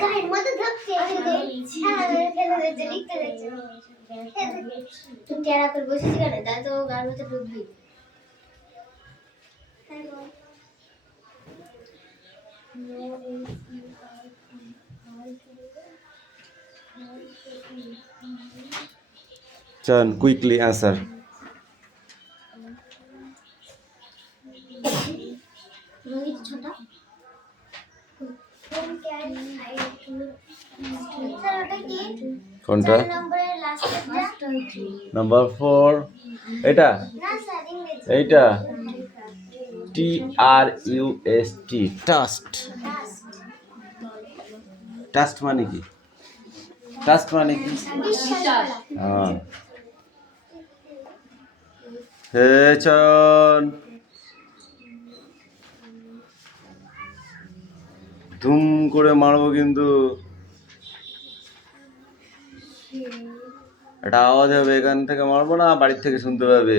গায়ের মধ্যে ধরছে ফেলে দিচ্ছে লিখতে দিচ্ছে তুমি টেরা করে বসেছি কেন তাই তো গায়ের মধ্যে ঢুকবি Chan, quickly answer. ছোটা কোনটা? নম্বরের লাস্টটা নাম্বার 4 এটা না স্যার ইংরেজি এইটা TRUST টাস্ট টাস্ট মানে কি? টাস্ট মানে কি? হ্যাঁ হে চন ধুম করে মারবো কিন্তু একটা আওয়াজ হবে এখান থেকে মারবো না বাড়ির থেকে শুনতে পাবে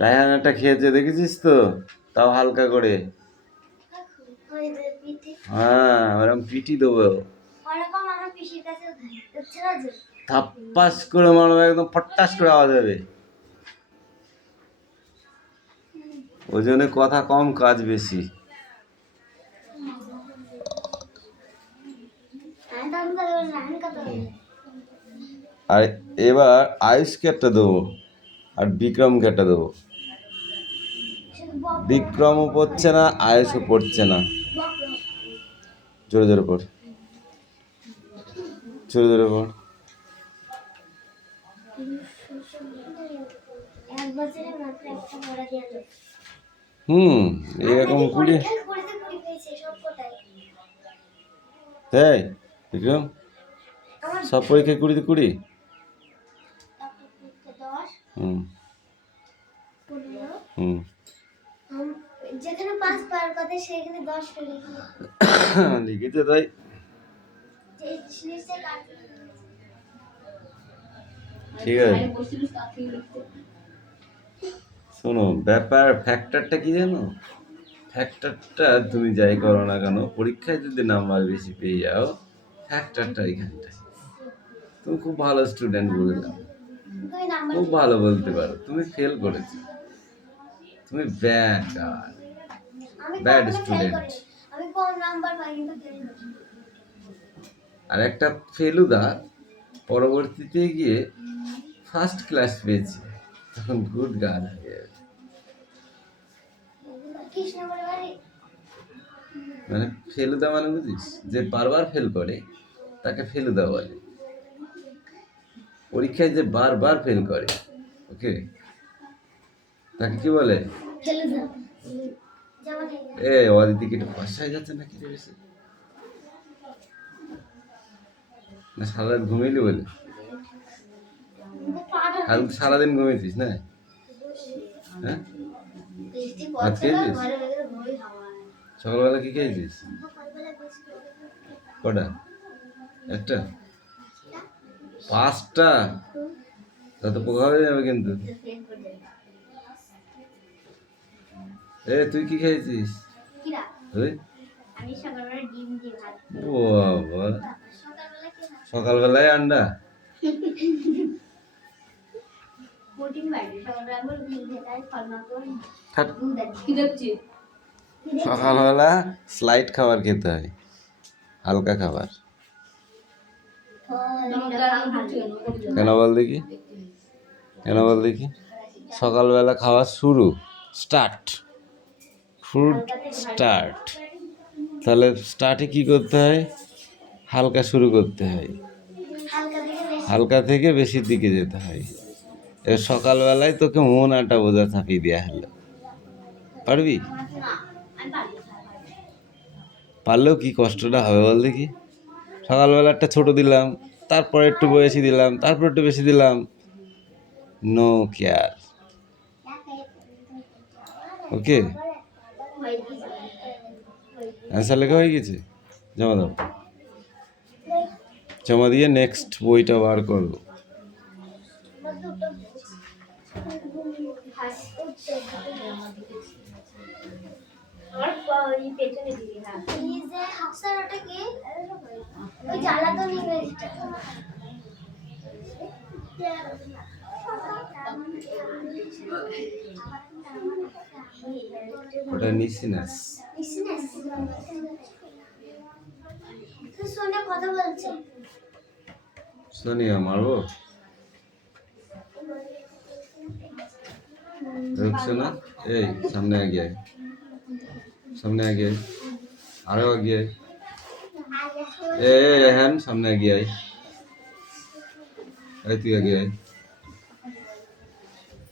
রায়হান একটা খেয়েছে দেখেছিস তো তাও হালকা করে হ্যাঁ ওরকম পিটি দেবো থাপ্পাস করে মারবো একদম ফটাস করে আওয়াজ হবে ওই জন্য কথা কম কাজ বেশি আর এবার আয়ুষকে একটা দেবো আর বিক্রমকে একটা দেবো বিক্রমও পড়ছে না আয়ুষও পড়ছে না জোরে জোরে পড় জোরে জোরে পড় এরকম কুড়ি তাই বিক্রম সব পরীক্ষায় 20-20 হুম হুম যেখানে পাস পাওয়ার কথা সেখানে 10 লিখেছে তাই ঠিক আছে শোনো ব্যাপার ফ্যাক্টরটা কি জানো ফ্যাক্টরটা তুমি যাই করো না কেন পরীক্ষায় যদি নাম্বার বেশি পেয়ে যাও ফ্যাক্টরটা এখানটায় তুমি খুব ভালো স্টুডেন্ট বুঝলাম খুব ভালো বলতে পারো তুমি ফেল করেছো তুমি ব্যাড স্টুডেন্ট আমি কম নাম্বার পাই কিন্তু ফেল করি আর একটা ফেলুদা পরবর্তীতে গিয়ে ফার্স্ট ক্লাস পেয়েছে তখন গুড গার্ল হয়ে যাবে মানে ফেলুদা মানে বুঝিস যে বারবার ফেল করে তাকে ফেলুদা বলে পরীক্ষায় যে বারবার ফেল করে ওকে তাকে কি বলে অদিতি কি একটু ফর্সা হয়ে যাচ্ছে নাকি রে বেশি না সারাদিন ঘুমিয়েলি বলে সারাদিন ঘুমিয়েছিস না হ্যাঁ ভাত খেয়েছিস সকালবেলা কি খেয়েছিস কটা একটা 5টা তত পোকা হয়ে যাবে কিন্তু তুই কি খেয়েছিস ও বাবা সকালবেলায় আন্ডা সকালবেলা স্লাইড খাবার খেতে হয় হালকা খাবার কেন বল দেখি সকালবেলা খাওয়া শুরু স্টার্ট তাহলে স্টার্টে কি করতে হয় হালকা শুরু করতে হয় হালকা থেকে বেশির দিকে যেতে হয় এবার সকালবেলায় তোকে মন আটা বোঝা চাপিয়ে দেওয়া হলো পারবি পারলেও কি কষ্টটা হবে বল দেখি সকালবেলা একটা ছোট দিলাম তারপরে একটু বয়সী দিলাম তারপর একটু বেশি দিলাম নো কেয়ার ওকে অ্যান্সার লেখা হয়ে গেছে জমা দাও জমা দিয়ে নেক্সট বইটা বার করো এই যে হাফসার ওটা কি ওই জ্বালাতন ইংরেজিটা ওটা নিসিনাস। সোনিয়া কথা বলছে। সোনিয়া মারবো रुकছো না এই সামনে আগে সামনে আগে আরো আগে রেহান সামনে আগে আয় এই তুই আগে আয়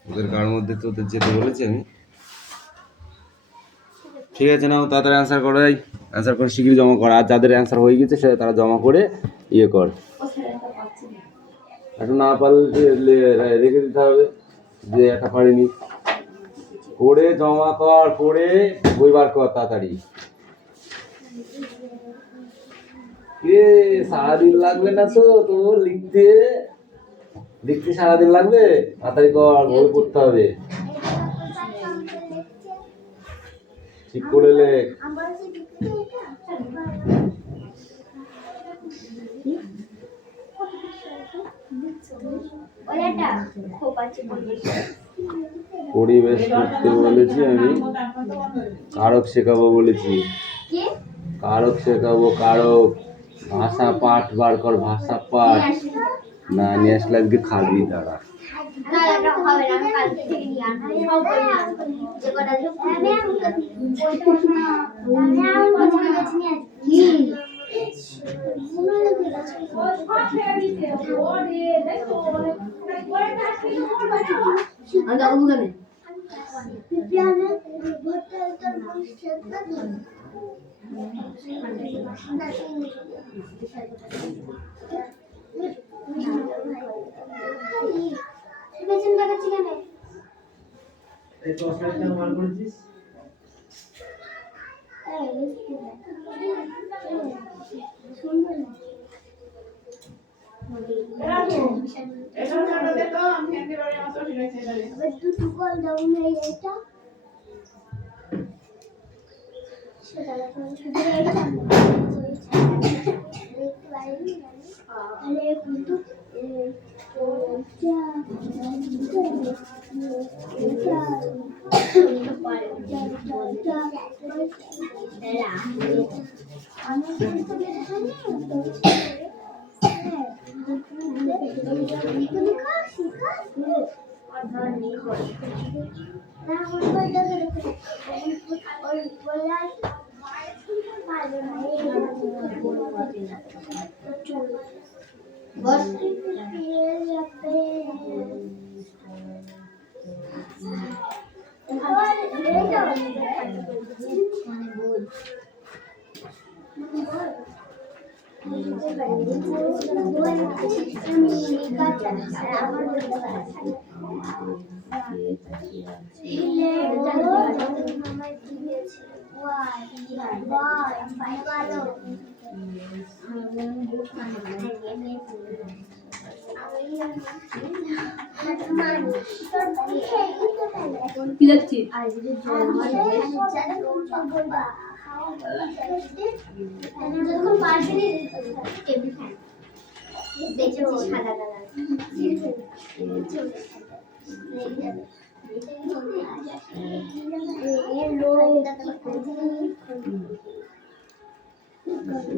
ওদের কার মধ্যে তোদের যেতে বলেছি আমি ঠিক আছে নাও তাড়াতাড়ি অ্যান্সার করে অ্যান্সার করে শিগগিরই জমা কর আর যাদের অ্যান্সার হয়ে গেছে সে তারা জমা করে ইয়ে কর একটু না পারলে রেখে দিতে হবে যে একটা পারিনি করে জমা কর করে বই বার কর তাড়াতাড়ি কে সারাদিন লাগবে না তো তোর লিখতে লিখতে সারাদিন লাগবে তাড়াতাড়ি কর বই পড়তে হবে ঠিক করে লেখ পরিবেশ করতে বলেছি আমি কারক শেখাবো বলেছি কারক শেখাবো কারক ভাষা পাঠ বার কর ভাষা পাঠ না নিয়ে আসলে আজকে খাবি তারা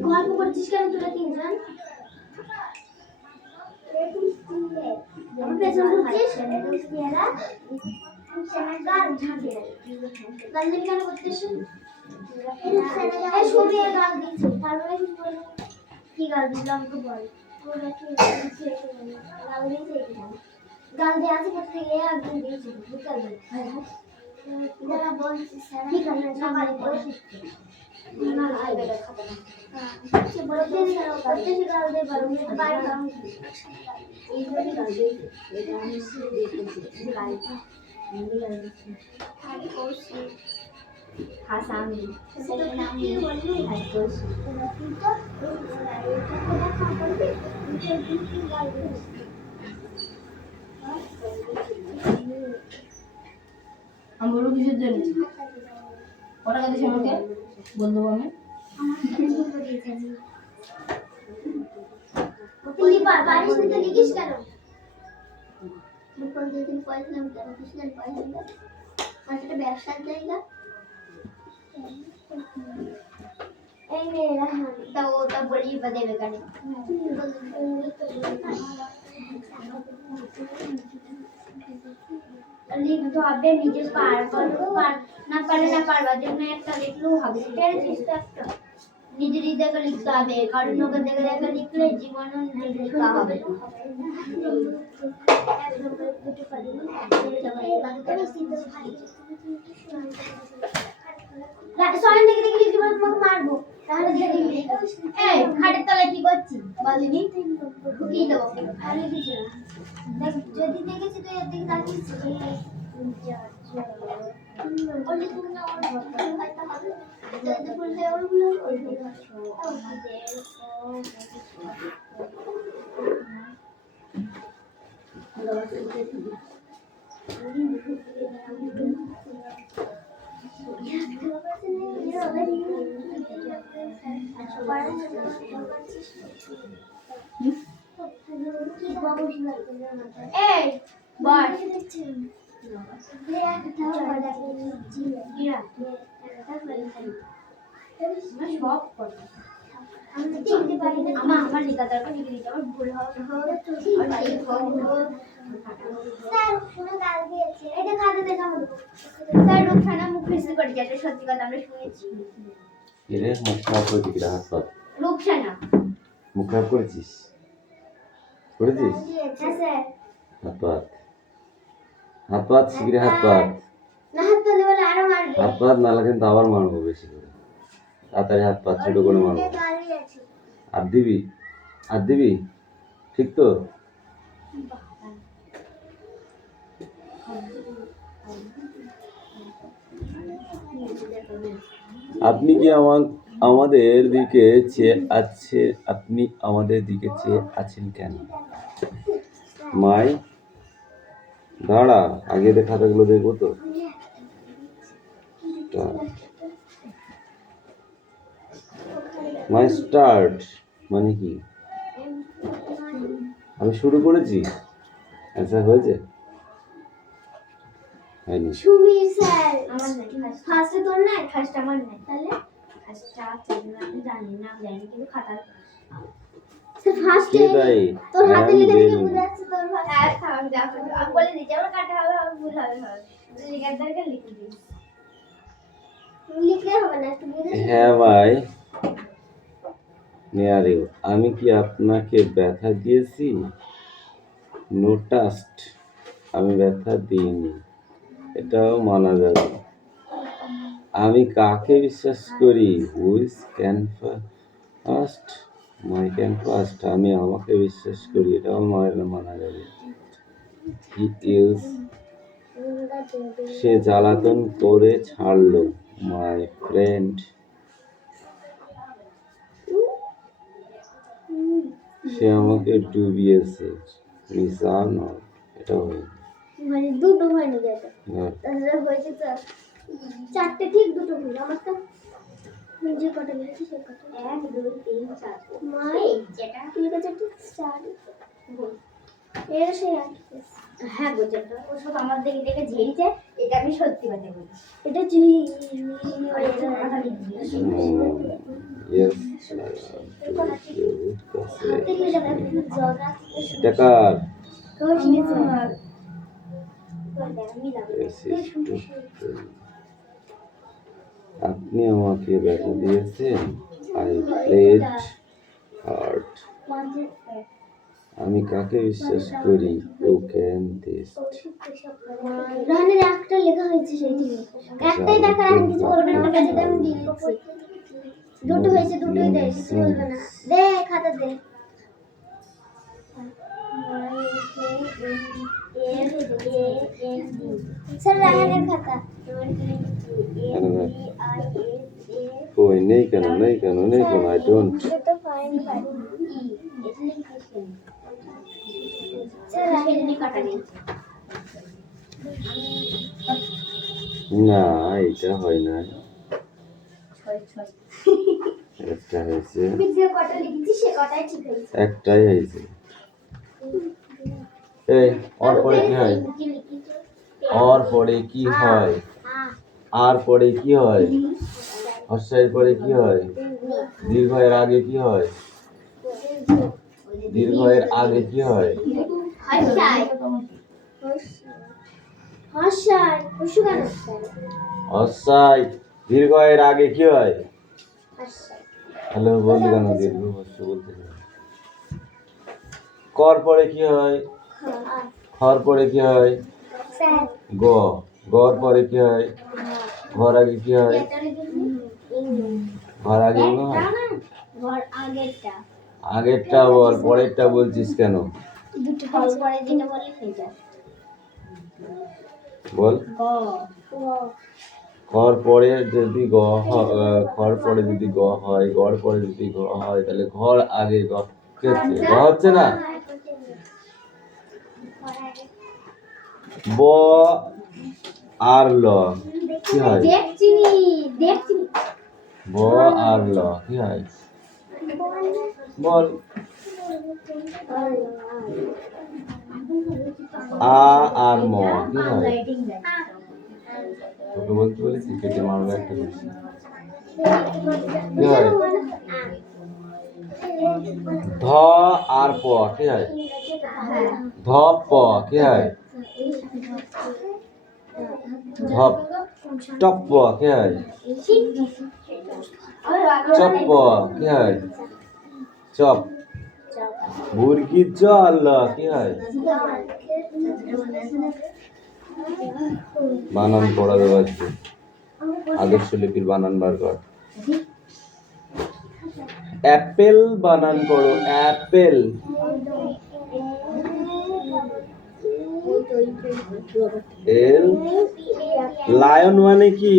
গল্প করছিস কেন তোরা তিনজন পেছন করছিস গান ঝাঁপিয়ে গান কেন করছিস ছবি গান দিচ্ছে তারপরে কি গান দিলাম তো বল গান দিয়ে আছে করতে গিয়ে একদিন দিয়েছি বিকালে যারা বলছি ঠিক আছে সকালে করে শিখতে না আইবে খাবে না সে বলতে করতে গাল দিয়ে বলুন বাইরে গান এই জন্য গাল দিয়ে এটা আমি দেখতে গাইটা হিন্দি গান দিচ্ছি আর কোর্সে হাসামি সেটা নাম নিয়ে বলবি আর কোর্সে তো এটা কথা বলবি এটা কি গাল দিচ্ছি हम बोलो किसी दिन কটা কথা দিয়েছে আমাকে বন্ধু আমি বাড়ির সাথে লিখিস কেন? দুদিন পয়সা কেন কিসের পয়সা? আর একটা ব্যবসার জায়গা এই মেয়েরা তা ওটা বলি বা দেবে গাড়ি লিখতে হবে নিজে না পারলে না পারবার জন্য একটা লিখলেও হবে পেরেছিস তো একটা নিজেরই দেখে লিখতে হবে কারণ ওকে দেখে দেখে লিখলে জীবনে লিখতে হবে সয়ন দেখে দেখে লিখতে বলে তোমাকে মারবো তাহলে দেখে এই খাটের তলায় কি করছিস বলিনি ঢুকিয়ে দেবো খালি কিছু না দেখ যদি দেখেছি তুই এর দিকে তাকিয়েছিস বলি তুমি না আমার হয়তো হবে যদি বললে ওগুলো এই বস আমার লিখা দরকার লিখে দিতে আমার ভুল হবে এটা খাতে দেখা হলো স্যার রুকসানা মুখ ফিসে করে গেছে সত্যি কথা আমরা শুনেছি এরে মুখ খারাপ করে দিকে হাত পা রুকসানা মুখ খারাপ করেছিস করেছিস হ্যাঁ স্যার হাত পা শিগগিরি হাত পা না হাত তুলে বলে আরো মারবে হাত পা না লাগে তো আবার মারবো বেশি করে তাড়াতাড়ি হাত পা ছোট করে মারবো আর দিবি ঠিক তো আপনি কি আমাদের দিকে চেয়ে আছে আপনি আমাদের দিকে চেয়ে আছেন কেন মাই দাঁড়া আগে খাতাগুলো দেখবো তো মাই স্টার্ট মানে কি আমি শুরু করেছি অ্যান্সার হয়েছে হয়নি সুমির স্যার আমার নাই ফার্স্টে তোর নাই ফার্স্ট আমার নাই তাহলে ফার্স্টটা আমি জানি কিন্তু খাতা স্যার ফার্স্টে তোর হাতে লিখে দেখে বুঝা যাচ্ছে তোর ফার্স্ট আমি দেখো আমি বলে দিচ্ছি আমার কাটা হবে আমি ভুল হবে লিখার দরকার লিখে দিই লিখলে হবে না একটু বুঝে হ্যাঁ ভাই নিয়ারিও আমি কি আপনাকে ব্যথা দিয়েছি নো টাস্ট আমি ব্যথা দিইনি এটাও মানা যাবে আমি কাকে বিশ্বাস করি হুইস ক্যান ফার্স্ট মাই ক্যান ফার্স্ট আমি আমাকে বিশ্বাস করি এটাও মানা যাবে হি ইজ সে জ্বালাতন করে ছাড়লো মাই ফ্রেন্ড সে আমাকে ডুবিয়েছে মিসা নট এটা হয়নি মানে দুটো হয়নি যেটা তাহলে হয়েছে তো চারটে ঠিক দুটো ভুল আমার তো নিজে কটা লিখেছি সে কটা 1 2 3 4 মাই যেটা লিখেছে ঠিক 4 ভুল এর সেই হ্যাঁ গো যেটা ও সব আমার দেখে দেখে ঝেড়েছে এটা আমি সত্যি কথা বলছি এটা ঝেড়ে এটা কথা লিখছি টাকার আপনি আমাকে ব্যথা দিয়েছেন আই প্লেড হার্ট আমি কাকে বিশ্বাস করি ইউ ক্যান টেস্ট রানের একটা লেখা হয়েছে সেই দিকে একটাই দেখা রান কিছু বলবে না কাছে আমি দিয়ে দিচ্ছি দুটো হয়েছে দুটোই দে কিছু বলবে না দে খাতা দে স্যার রানের খাতা কই নেই কেন আই ডোন্ট তো ফাইন ফাইন স্যার রানের কাটা নিয়েছে না এটা হয় না একটা হয়েছে, আমি যে কটা লিখেছি সে কটাই ঠিক হয়েছে। একটাই হয়েছে। এই অর পরে কি হয়? অর পরে কি হয়? আর পরে কি হয়? হর্ষের পরে কি হয়? দীর্ঘের আগে কি হয়? দীর্ঘের আগে কি হয়? হাসাই হাসাই পশু গান হর্ষাই দীর্ঘের আগে কি হয়? হাসাই হ্যালো বলতে কেন দীর্ঘ হর্ষ বলতে কেন? কর পরে কি হয়? খর পরে কি হয়? স্যার গ। গর পরে কি হয়? ঘর আগে কি হয়? ঘর আগে কি হয়? ঘর আগেরটা আগেরটা বল, পরেরটা বলছিস কেন? দুটো ঘর পরে যেটা বলে সেটা বল। খর পরে যদি গ খর পরে যদি গ হয়, গড় পরে যদি গ হয়, তাহলে ঘর আগে গ কে হচ্ছে? গ হচ্ছে না? ব আর ল কি হয়? দেখছি ব আর ল কি হয়? বল। আ আর ম কি হয়? তোকে বলতে বলেছি কেটে মারবে একটা বেশি। কি হয়? ধ আর প কি হয়? ধ প কি হয়? ধপ টপ প কি হয়? চপ প কি হয়? চপ। মুরগির জ আর ল কি হয়? বানান পড়া দেবো আজকে। আদর্শ লিপির বানান বার কর। অ্যাপেল বানান করো, অ্যাপেল। এল। লায়ন মানে কি?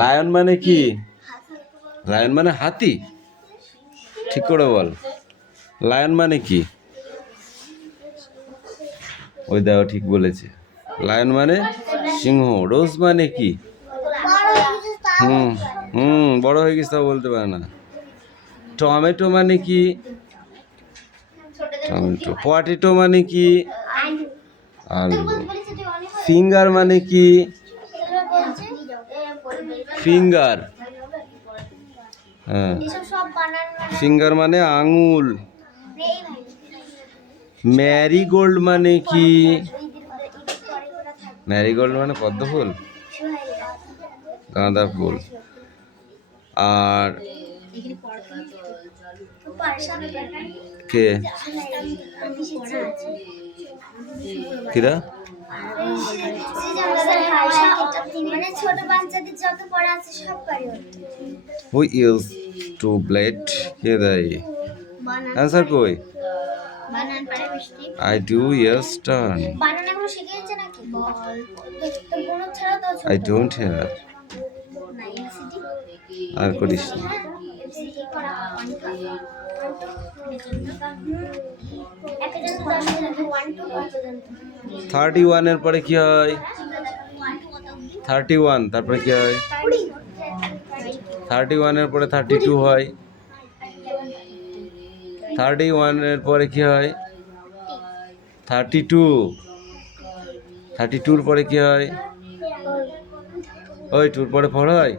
লায়ন মানে কি? লায়ন মানে হাতি। ঠিক করে বল। লায়ন মানে কি? ওই দাও ঠিক বলেছে। লায়ন মানে সিংহ। রোজ মানে কি? বড় হয়ে গেছে তাও বলতে পারে না। টমেটো মানে কি? টমেটো। পটেটো মানে কি? আলু। ফিঙ্গার মানে কি? ফিঙ্গার। হ্যাঁ, ফিঙ্গার মানে আঙুল। ম্যারিগোল্ড মানে কি? ম্যারিগোল্ড মানে পদ্ম ফুল, গাঁদা ফুল। আর কে কিরা? ছোট বাচ্চাদের যত পড়া আছে সব পারি। Who used to blade? কে দেয়? Answer কই? বানান পারে মিষ্টি। I do, yes, turn. বানান এগুলো শিখিয়েছে নাকি? তো গুণ ছাড়া তো I don't hear. আর করিস না। একটা জানো 10 পর্যন্ত 1 to 1 পর্যন্ত 31 এর পরে কি হয়? 31 তারপরে কি হয়? 31 এর পরে 32 হয়। 31 এর পরে কি হয়? 32। 32 এর পরে কি হয়? ওই 2 পরে 4 হয়।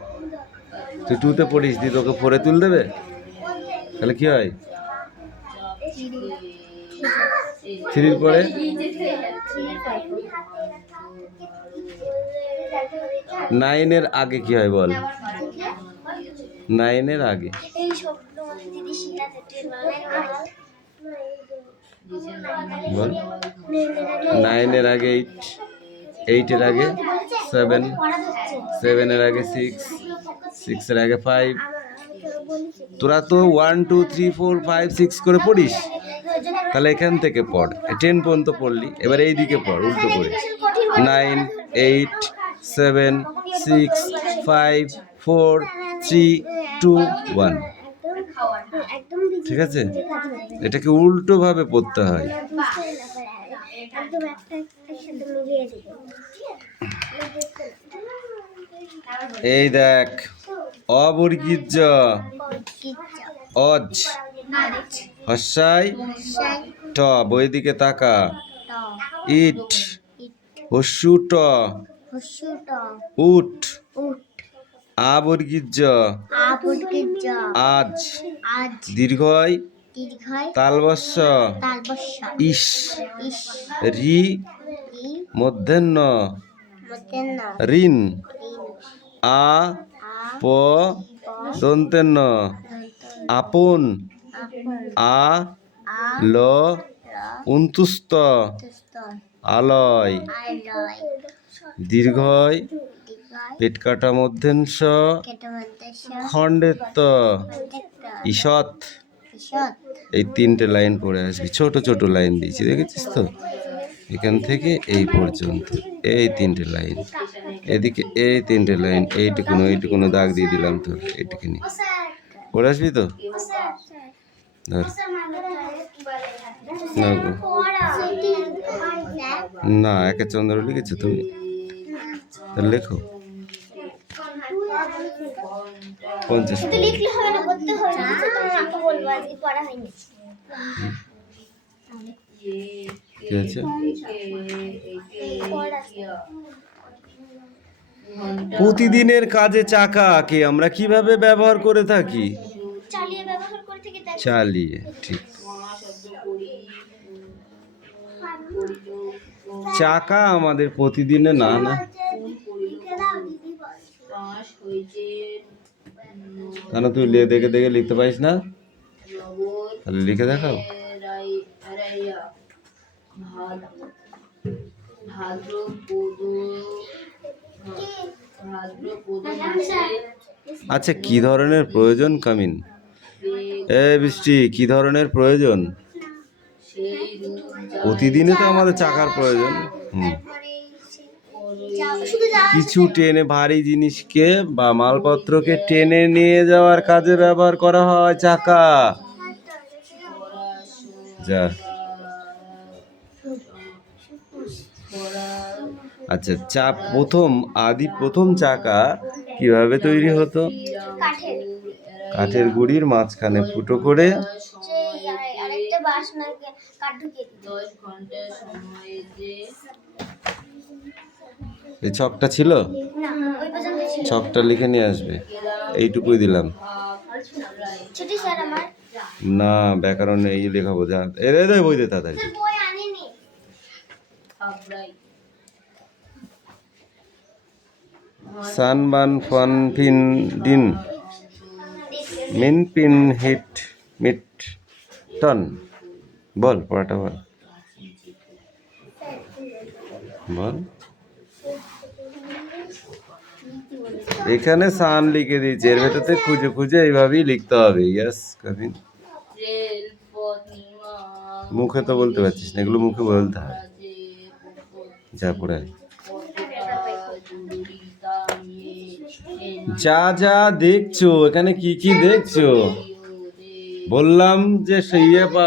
তুই 2 তে পড়িস, দি তোকে 4 এ তুল দেবে, তাহলে কি হয়? 3 এর পরে 9 এর আগে কি হয় বল? 9 এর আগে এই শব্দ দিদি শিখাতে বল। 9 এর আগে 8, 8 এর আগে 7, 7 এর আগে 6, 6 এর আগে 5। তোরা তো 1 2 3 4 5 6 করে পড়িস, তাহলে এখান থেকে পড়। 10 পর্যন্ত পড়লি, এবার এই দিকে পড় উল্টো করে। 9 8 7 6 5 4 3 2 1। ঠিক আছে, এটাকে উল্টো ভাবে পড়তে হয়। একদম একটা একসাথে মিলিয়ে দিবে। এই দেখ, অবর্গীর জ, অজ, হস্যাই ট, বই দিকে তাকা, ইট, হস্যু ট, উট, আবর্গীর জ, আজ, দীর্ঘই তালবস্য, ইস, রি, মধ্যাহ্ন, ঋণ, আ, প, দন্তেন্ন, আপন, আ, ল, উন্তুস্ত, আলয়, দীর্ঘই পেট কাটা মধ্যাংশ, খণ্ডেত্ব, ঈষৎ। এই 3টে লাইন পড়ে আসবি, ছোট ছোট লাইন দিয়েছি, দেখেছিস তো? এখান থেকে এই পর্যন্ত এই 3টে লাইন, এদিকে এই 3টে লাইন, এইটুকুনো দাগ দিয়ে দিলাম তোর, এইটুকু নিয়ে পড়ে আসবি তো? ধর না গো, না একে চন্দ্র লিখেছো তুমি, তাহলে লেখো 50। লিখলে হবে না, করতে হবে না, তোমার মাকে বলবো আজকে পড়া হয়নি। কি আছে? প্রতিদিনের কাজে চাকাকে আমরা কিভাবে ব্যবহার করে থাকি? চালিয়ে ব্যবহার করে থেকে চালিয়ে, ঠিক। চাকা আমাদের প্রতিদিনে না না কেন, তুই দেখে দেখে লিখতে পারিস না? তাহলে লিখে দেখাও। আচ্ছা, কি ধরনের প্রয়োজন কামিন? বৃষ্টি, কি ধরনের প্রয়োজন? প্রতিদিনে তো আমাদের চাকার প্রয়োজন। কিছু টেনে, ভারী জিনিসকে বা মালপত্রকে টেনে নিয়ে যাওয়ার কাজে ব্যবহার করা হয় চাকা। যা, আচ্ছা, প্রথম চাকা কিভাবে তৈরি হতো? কাঠের গুঁড়ির মাঝখানে ফুটো করে এই ছকটা ছিল, ছকটা লিখে নিয়ে আসবে। এইটুকুই দিলাম না, ব্যাকরণ এই লেখাবো। যা, এ বই দে তাড়াতাড়ি। সানবান ফান ফিন ডিন মিন পিন হিট মিট টন। বল, পড়াটা বল, বল। এখানে সান লিখে দিয়েছে, এর ভেতরে খুঁজে খুঁজে এইভাবেই লিখতে হবে। ইয়াস কাবিন, মুখে তো বলতে পারছিস না, এগুলো মুখে বলতে হয়। যা পড়ে, যা যা দেখছো, এখানে কি কি দেখছো? বললাম যে সেই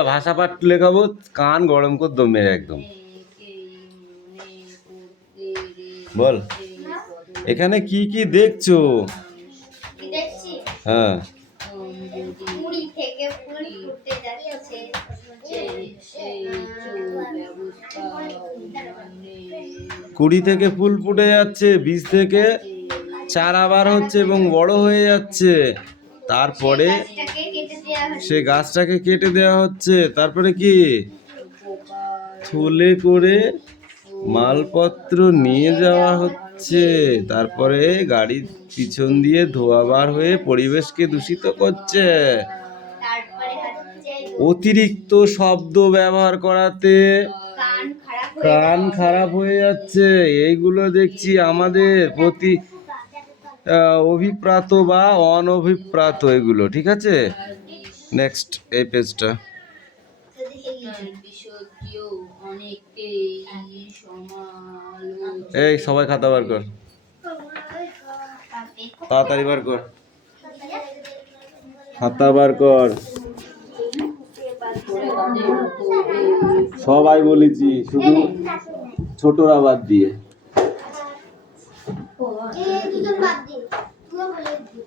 ভাষা পাঠ লেখাবো, কান গরম করে দমে একদম। বল, এখানে কি কি দেখছো? হ্যাঁ, কুড়ি থেকে ফুল ফুটে যাচ্ছে, বীজ থেকে চারা বার হচ্ছে এবং বড় হয়ে যাচ্ছে। তারপরে সে গাছটাকে কেটে দেওয়া হচ্ছে। তারপরে কি, থলে করে মালপত্র নিয়ে যাওয়া হচ্ছে। তারপরে গাড়ির পিছন দিয়ে ধোঁয়া বার হয়ে পরিবেশকে দূষিত করছে। অতিরিক্ত শব্দ ব্যবহার করাতে কান খারাপ হয়ে যাচ্ছে। এইগুলো দেখছি আমাদের প্রতি অভিপ্রাত বা অনভিপ্রাত, এগুলো ঠিক আছে। নেক্সট, এই পেজটা। এই সবাই খাতা বার কর, তাড়াতাড়ি বার কর, খাতা বার কর। সবাই বলেছি, শুধু ছোটরা বাদ দিয়ে। ভগবান। এই দুজন বাদ দিন তুইও বলে দিবি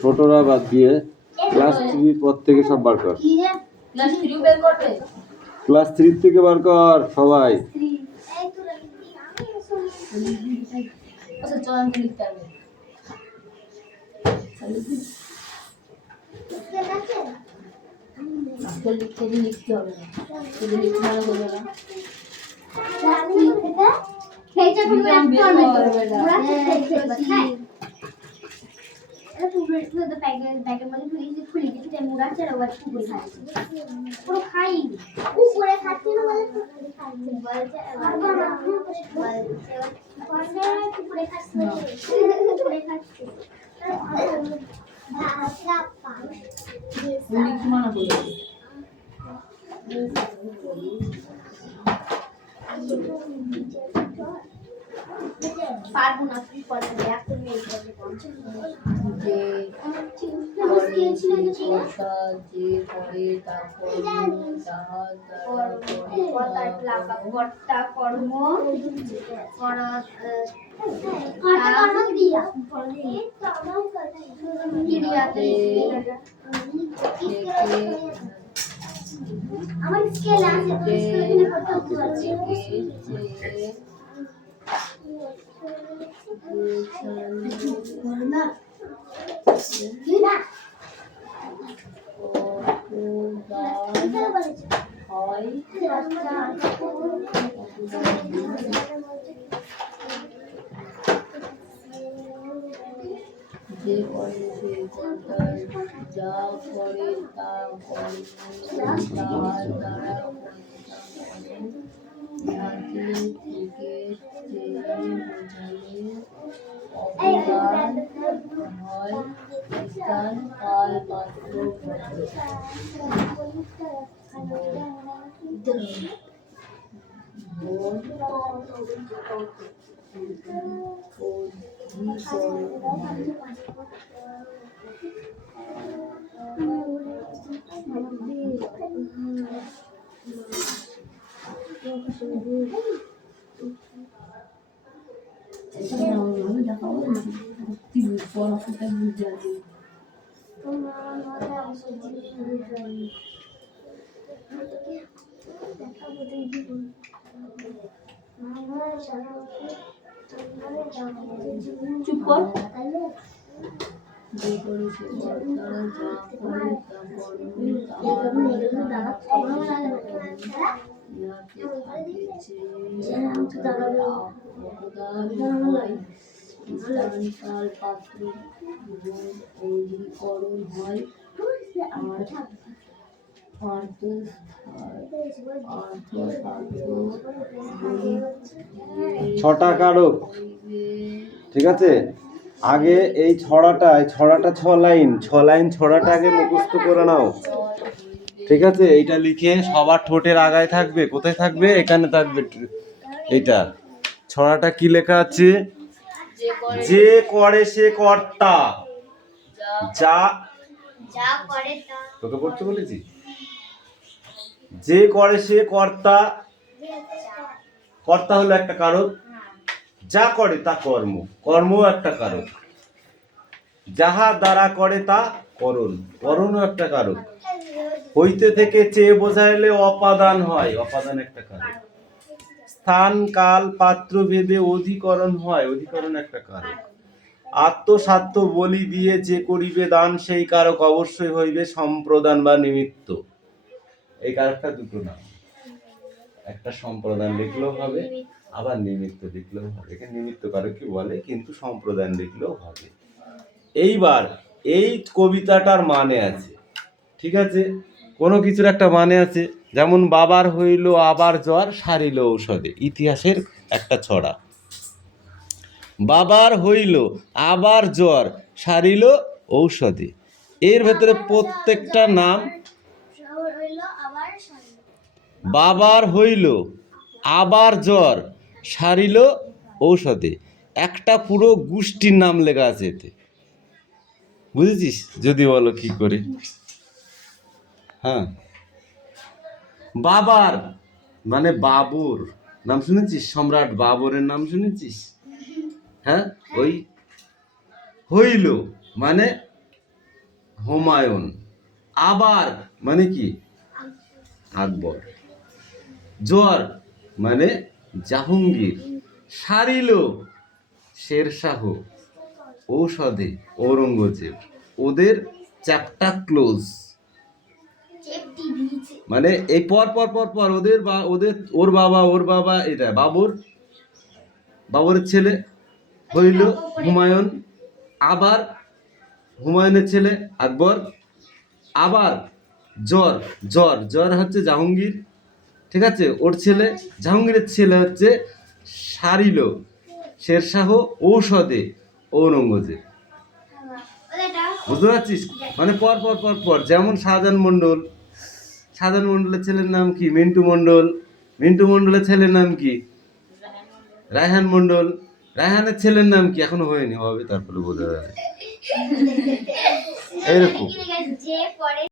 ছোটরা বাদ দিয়ে ক্লাস 3 পর থেকে সব বার কর। কি রে ক্লাস 3 বের করবে। ক্লাস 3 থেকে বার কর সবাই। এই তোরা লিখবি আমি শুনি আচ্ছা চল আমি লিখতে পারবো। কেন আছে আজকে লিখতে হবে না। যদি লিখতে না বলবে না। রাত্রি থেকে খেয়েছে তুমি একটা পুরা খেয়েছে এটা পুরো তো প্যাকের মধ্যে খুলে দিয়েছি তাই মুড়া ছেড়ে ওর পুরো খাচ্ছি পুরো খাইনি উপরে খাচ্ছি না বলে তো খাচ্ছি বলছে বলছে উপরে খাচ্ছি উপরে খাচ্ছি ভাষা পাই লিখতে মানা করবে। পারবো না তুই পড়া দেখ তুমি এই করে যে কথা যে পড়ে তা কর্ম তাহা দ্বারা কর্তা কর্ম আমার স্কেল আছে তো স্কেলে করতে পারছি না না হয় যে করে সে কর্তার যা করে তা করে তাহার দ্বারা ইহাতে থেকে যে বোঝালে অপদান হয় স্থান কাল পাত্র চুপ কর যে করে সে কর্তার যা করে তা কর্ম তাহার ইহাতে থাকে যে অবদান হয় স্থান কাল পাত্র অধিকরণ হয় ছটা কারক, ঠিক আছে? আগে এই ছড়াটা 6 লাইন ছড়াটা আগে মুখস্থ করে নাও, ঠিক আছে? এইটা লিখে সবার ঠোঁটের আগায় থাকবে। কোথায় থাকবে? এখানে থাকবে। এইটা ছড়াটা কি লেখা আছে? যে করে সে কর্তা, যা যা করে তা তোকে পড়তে বলেছি। যে করে সে কর্তা, কর্তা হলো একটা কারক। যা করে তা কর্ম একটা কারক। যাহা দ্বারা করে তা করণও একটা কারক। হইতে থেকে চেয়ে বোঝাইলে অপাদান হয়, অপাদান একটা কারক। স্থান কাল পাত্র ভেদে অধিকরণ হয়, অধিকরণ একটা কারক। আত্মসাত্য বলি দিয়ে যে করিবে দান, সেই কারক অবশ্যই হইবে সম্প্রদান বা নিমিত্ত। এই কারকটা দুটো নাম, একটা সম্প্রদান লিখলেও হবে, আবার নিমিত্ত লিখলেও হবে। এখানে নিমিত্ত কারক কি বলে, কিন্তু সম্প্রদান লিখলেও হবে। এইবার এই কবিতাটার মানে আছে, ঠিক আছে? কোনো কিছুর একটা মানে আছে। যেমন বাবার হইল আবার জ্বর, সারিল ঔষধে। ইতিহাসের একটা ছড়া। বাবার হইল আবার জ্বর, সারিল ঔষধে। এর ভেতরে প্রত্যেকটা নাম। বাবার হইল আবার জ্বর, সারিল ঔষধে, একটা পুরো গোষ্ঠীর নাম লেখা আছে এতে। বুঝেছিস? যদি বলো কি করে। হ্যাঁ, বাবার মানে বাবর নাম শুনেছিস? সম্রাট বাবরের নাম শুনেছিস? হ্যাঁ, ওই হইল মানে হুমায়ুন, আবার মানে কি আকবর, জোয়ার মানে জাহাঙ্গীর, সারিল শেরশাহ, ঔষধে ঔরঙ্গজেব। ওদের চ্যাপ্টার ক্লোজ। মানে এই পর পর পর পর ওদের বা ওদের ওর বাবা এটা বাবরের ছেলে হইল হুমায়ুন, আবার হুমায়ুনের ছেলে আকবর, আবার জ্বর হচ্ছে জাহাঙ্গীর, ঠিক আছে, ওর ছেলে জাহাঙ্গীরের ছেলে হচ্ছে সারিল শেরশাহ, ঔষধে ঔরঙ্গজেব। বুঝতে পারছিস? মানে পর পর পর পর যেমন শাহজাহান মন্ডলের ছেলের নাম কি? মিন্টু মন্ডলের ছেলের নাম কি? রায়হান মন্ডল। রায়হানের ছেলের নাম কি? এখনো হয়নি, হবে, তারপরে বোঝা যাবে। এরকম।